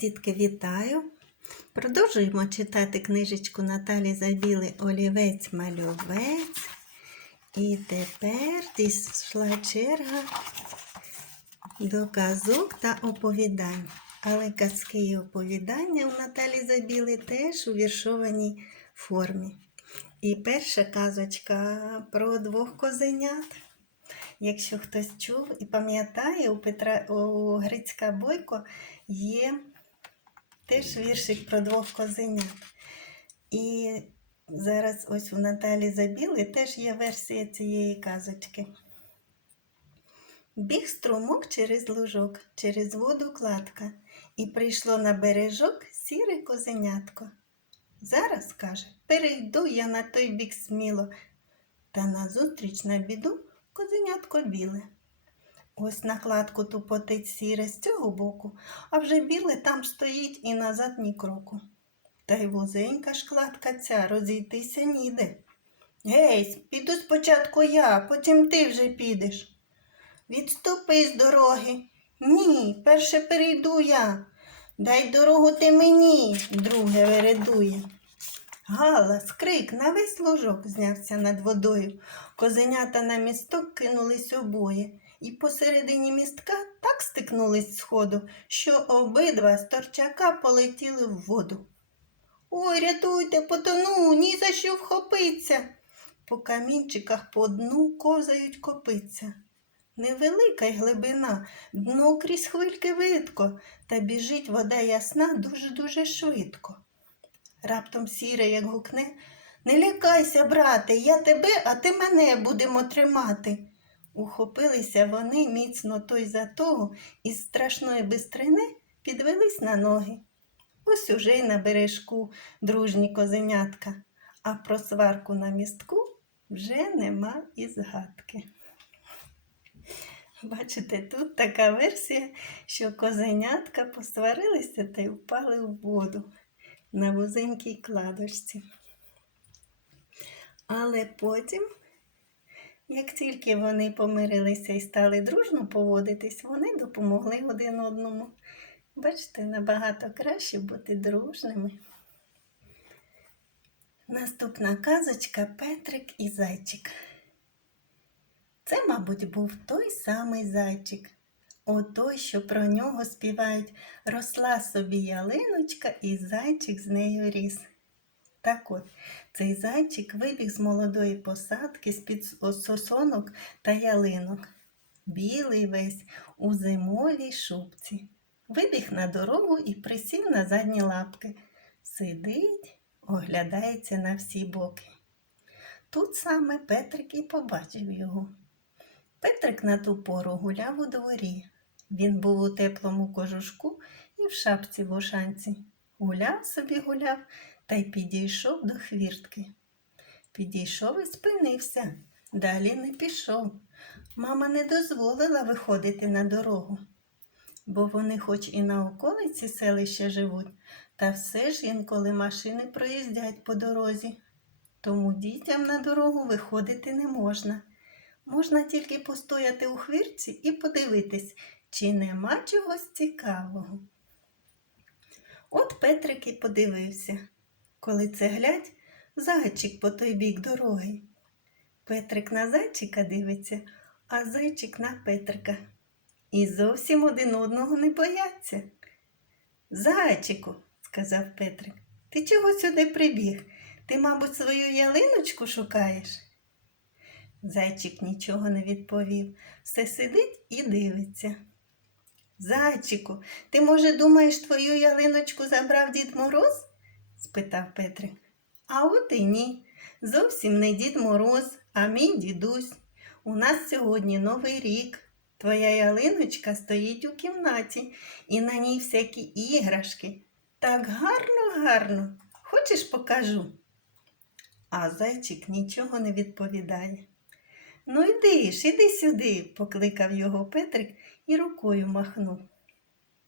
Дітки, вітаю! Продовжуємо читати книжечку Наталі Забіли Олівець Малювець. І тепер дійшла черга до казок та оповідань. Але казки і оповідання у Наталі Забіли теж у віршованій формі. І перша казочка про двох козенят. Якщо хтось чув і пам'ятає, у Петра у Грицька Бойко є теж віршик про двох козенят. І зараз ось у Наталі Забіли теж є версія цієї казочки. Біг струмок через лужок, через воду кладка, і прийшло на бережок сіре козенятко. Зараз, каже, перейду я на той бік сміло, та назустріч на біду козенятко біле. Ось накладку тупотить сіре з цього боку, а вже біле там стоїть і назад ні кроку. Та й вузенька шкладка ця розійтися ніде. Гей, піду спочатку я, потім ти вже підеш. Відступи з дороги. Ні, перше перейду я. Дай дорогу ти мені, друге вередує. Галас, крик на весь ложок знявся над водою. Козенята на місток кинулись обоє, і посередині містка так стикнулись сходу, що обидва з торчака полетіли в воду. Ой, рятуйте, потону, ні за що вхопиться. По камінчиках по дну ковзають копиця. Невелика й глибина, дно крізь хвильки видко, та біжить вода ясна дуже-дуже швидко. Раптом сіре, як гукне, не лякайся, брате, я тебе, а ти мене будемо тримати. Ухопилися вони міцно той за того і з страшної бистрини підвелись на ноги. Ось уже й на бережку дружні козенятка, а про сварку на містку вже нема і згадки. Бачите, тут така версія, що козенятка посварилися та й впали в воду на вузенькій кладочці. Але потім, як тільки вони помирилися і стали дружно поводитись, вони допомогли один одному. Бачите, набагато краще бути дружними. Наступна казочка Петрик і зайчик. Це, мабуть, був той самий зайчик. Отой, що про нього співають росла собі ялиночка, і зайчик з нею ріс. Так от, цей зайчик вибіг з молодої посадки з-під сосонок та ялинок. Білий весь у зимовій шубці. Вибіг на дорогу і присів на задні лапки. Сидить, оглядається на всі боки. Тут саме Петрик і побачив його. Петрик на ту пору гуляв у дворі. Він був у теплому кожушку і в шапці в ушанці. Гуляв собі гуляв та й підійшов до хвіртки. Підійшов і спинився, далі не пішов. Мама не дозволила виходити на дорогу, бо вони хоч і на околиці селища живуть, та все ж інколи машини проїздять по дорозі. Тому дітям на дорогу виходити не можна. Можна тільки постояти у хвірці і подивитись, чи нема чогось цікавого. От Петрик і подивився. Коли це глядь, зайчик по той бік дороги. Петрик на зайчика дивиться, а зайчик на Петрика. І зовсім один одного не бояться. Зайчику, сказав Петрик, ти чого сюди прибіг? Ти, мабуть, свою ялиночку шукаєш? Зайчик нічого не відповів, все сидить і дивиться. Зайчику, ти, може, думаєш, твою ялиночку забрав Дід Мороз? спитав Петрик. А от і ні. Зовсім не Дід Мороз, а мій дідусь. У нас сьогодні Новий рік. Твоя ялиночка стоїть у кімнаті, і на ній всякі іграшки. Так гарно, гарно. Хочеш покажу? А зайчик нічого не відповідає. Ну йди ж, іди сюди, покликав його Петрик і рукою махнув.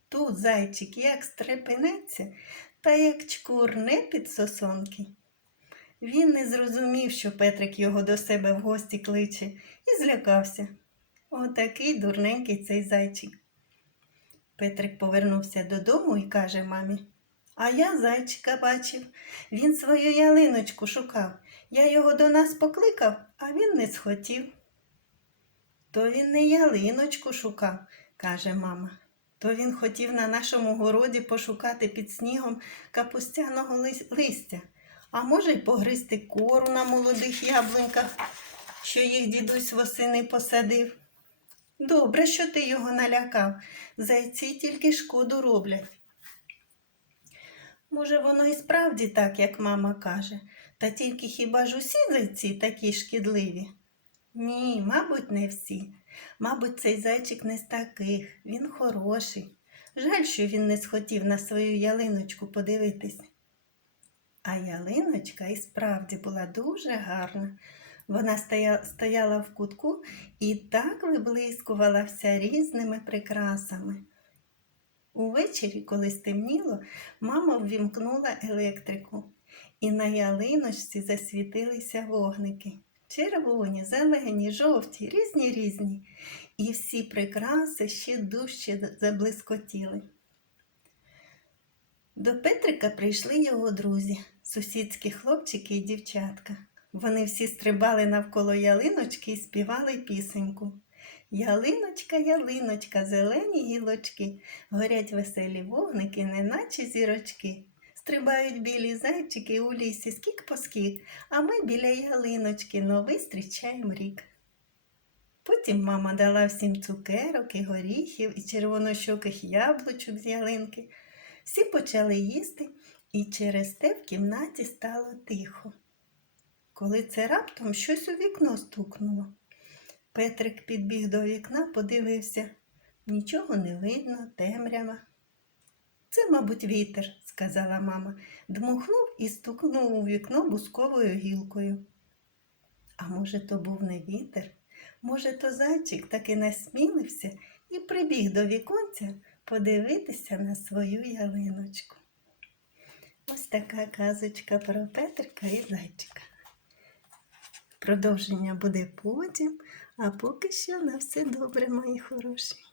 Тут зайчик як стрепенеться та як чкурне під сосонки. Він не зрозумів, що Петрик його до себе в гості кличе, і злякався. Отакий дурненький цей зайчик. Петрик повернувся додому і каже мамі, а я зайчика бачив. Він свою ялиночку шукав. Я його до нас покликав, а він не схотів. То він не ялиночку шукав, каже мама. То він хотів на нашому городі пошукати під снігом капустяного листя, а може й погризти кору на молодих яблуньках, що їх дідусь восени посадив. Добре, що ти його налякав. Зайці тільки шкоду роблять. Може, воно і справді так, як мама каже, та тільки хіба ж усі зайці такі шкідливі? Ні, мабуть, не всі. Мабуть, цей зайчик не з таких, він хороший. Жаль, що він не схотів на свою ялиночку подивитись. А ялиночка і справді була дуже гарна. Вона стояла в кутку і так виблискувала вся різними прикрасами. Увечері, коли стемніло, мама ввімкнула електрику, і на ялиночці засвітилися вогники. Червоні, зелені, жовті, різні різні. І всі прикраси ще дужче заблискотіли. До Петрика прийшли його друзі, сусідські хлопчики і дівчатка. Вони всі стрибали навколо ялиночки і співали пісеньку. Ялиночка, ялиночка, зелені гілочки, горять веселі вогники, неначе зірочки. Стрибають білі зайчики у лісі скік по а ми біля ялиночки новий зустрічаємо рік. Потім мама дала всім цукерок і горіхів, і червонощоких яблучок з ялинки. Всі почали їсти, і через те в кімнаті стало тихо. Коли це раптом щось у вікно стукнуло. Петрик підбіг до вікна, подивився. Нічого не видно, темрява. Мабуть, вітер, сказала мама, дмухнув і стукнув у вікно бусковою гілкою. А може, то був не вітер? Може, то зайчик таки насмілився і прибіг до віконця подивитися на свою ялиночку. Ось така казочка про Петрика і зайчика. Продовження буде потім, а поки що на все добре, мої хороші.